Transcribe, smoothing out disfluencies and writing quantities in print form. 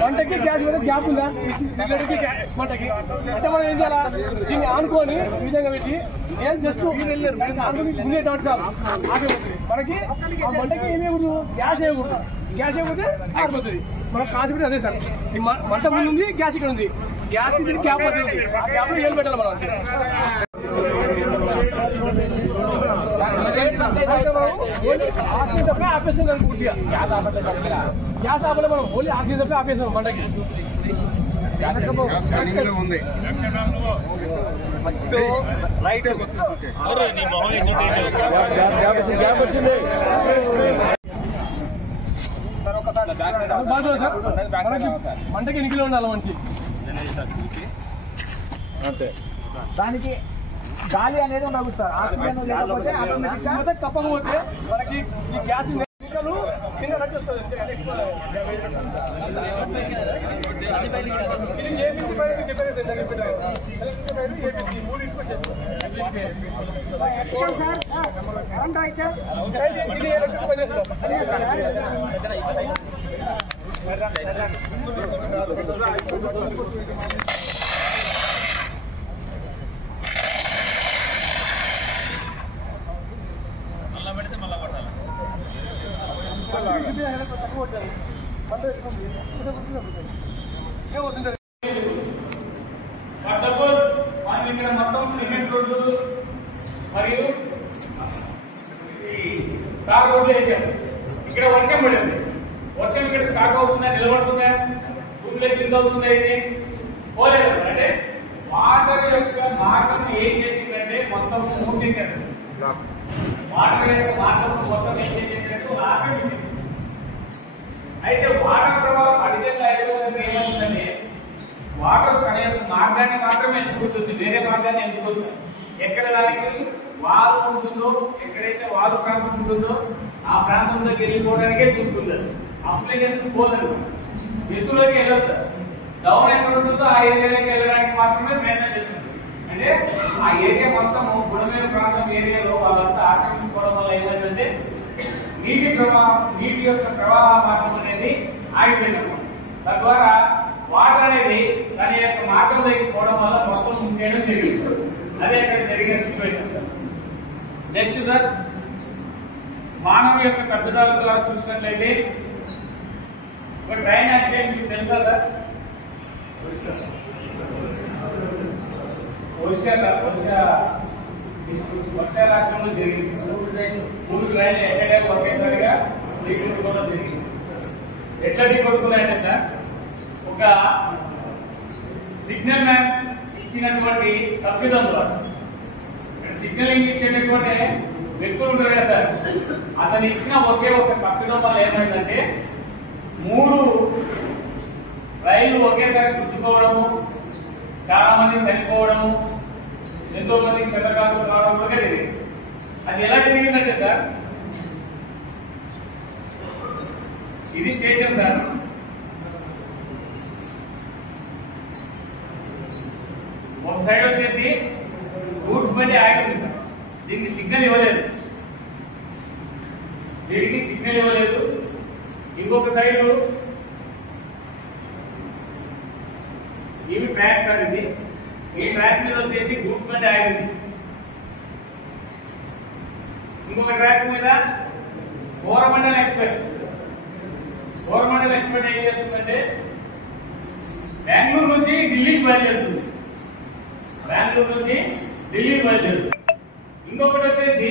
వంటకి గ్యాస్ మీద గ్యాప్ ఉందా వంటకి అంటే మనం ఏం చేయాలా దీన్ని ఆనుకొని ఈ విధంగా పెట్టి ఏం జస్ట్ ఉండేటట్టు చాలు ఆగిపోతుంది మనకి ఆ వంటకి ఏమేయకూడదు గ్యాస్ వేయకూడదు గ్యాస్ వేయకపోతే ఆరిపోతుంది మనకు కాన్సెప్ట్ అదే సార్ ఈ మంట ముందు ఉంది గ్యాస్ ఇక్కడ ఉంది గ్యాస్ కి గ్యాప్ అవుతుంది ఆ గ్యాప్ లో ఏం పెట్టాలి మనం ఆక్సిజన్ తప్పే ఆపేస్తాం పూర్తిగా గ్యాస్ ఆపలే మనం ఓన్లీ ఆక్సిజన్ తప్పే ఆపేస్తాం మంటకి గ్యాప్ వచ్చింది మంటకి ఎన్ని కిలో ఉండాలి మనిషి అంతే దానికి గాలి అనేది ఉండదు సార్ ఆక్సిజన్ లేకపోతే తప్పకపోతే మనకి ఈ గ్యాస్ కింద నచ్చేస్తుంది ఇక్కడ మొత్తం సిమెంట్ రోడ్లు మరియు తార్ రోడ్లు వేసాం ఇక్కడ వర్షం పడింది వర్షం ఇక్కడ స్టార్ట్ అవుతుందా నిలబడుతుందా భూమిలో కింద అవుతుందా ఇది పోలేదు అంటే వాటర్ యొక్క మార్గం ఏం చేసిందంటే మొత్తం మూసేశారు వాటర్ యొక్క మార్గం మొత్తం ఏం చేసేసినట్టు ఆక్రమించింది అయితే వాటర్ ప్రభావం అడిగేలా అయిపోతుంది ఏమవుతుందంటే వాటర్ తన యొక్క మార్గాన్ని మాత్రమే ఎంచుకుంటుంది వేరే మార్గాన్ని ఎంచుకోదు ఎక్కడ దానికి వారు ఉంటుందో ఎక్కడైతే వారు ప్రాంతం ఉంటుందో ఆ ప్రాంతంలోకి వెళ్ళిపోవడానికే చూస్తుంది అప్లికేషన్ పోలేదు ఎత్తులోకి వెళ్ళదు సార్ డౌన్ ఎక్కడ ఉంటుందో ఆ ఏరియాలోకి వెళ్ళడానికి మాత్రమే ప్రయత్నం చేస్తుంది అంటే ఆ ఏరియా మొత్తం గుణమైన ప్రాంతం ఏరియాలో వాళ్ళంతా ఆక్రమించుకోవడం వల్ల ఏమైందంటే నీటి యొక్క ప్రవాహ మార్గం అనేది ఆగిపోయినప్పుడు తద్వారా వాటర్ అనేది దాని యొక్క మార్గం దగ్గరికి పోవడం వల్ల మొత్తం చేయడం జరిగింది అదే అక్కడ జరిగిన సిచ్యువేషన్ సార్ నెక్స్ట్ సార్ మానవ యొక్క కట్టుదల ద్వారా చూసినట్లయితే ఒక ట్రైన్ యాక్సిడెంట్ మీకు తెలుసా సార్ ఒడిశా రాష్ట్రంలో జరిగింది 3 ట్రైన్లు ఎక్కడే ఒకేసారిగా ఢీకొట్టుకోవడం జరిగింది ఎట్లా ఢీకొట్టుకున్నాయంటే సార్ ఒక సిగ్నల్ మ్యాన్ ఇచ్చినటువంటి తప్పిదం ద్వారా సిగ్నలింగ్ ఇచ్చేటటువంటి వ్యక్తులు ఉంటారు కదా సార్ అతను ఇచ్చిన ఒకే ఒక తప్పిదం వల్ల ఏమైందంటే 3 రైళ్లు ఒకేసారి గుర్తుకోవడము చాలా మంది చనిపోవడము ఎంతో మందికి చంద్రకాంతం రావడం కూడా జరిగింది అది ఎలా జరిగిందంటే సార్ ఇది స్టేషన్ సార్ ఒక సైడ్ వచ్చేసి గూడ్స్ బండి ఆగింది సార్ దీనికి సిగ్నల్ ఇవ్వలేదు ఇంకొక సైడ్ ఇవి ట్రాక్ సార్ ఇది ఈ ట్రాక్ మీద వచ్చేసి గూడ్స్ బండి ఆగింది ఇంకొక ట్రాక్ మీద కోరమండల్ ఎక్స్ప్రెస్ ఏం చేస్తుందంటే బెంగళూరు నుంచి ఢిల్లీకి బయలుదేరుతుంది ఇంకొకటి వచ్చేసి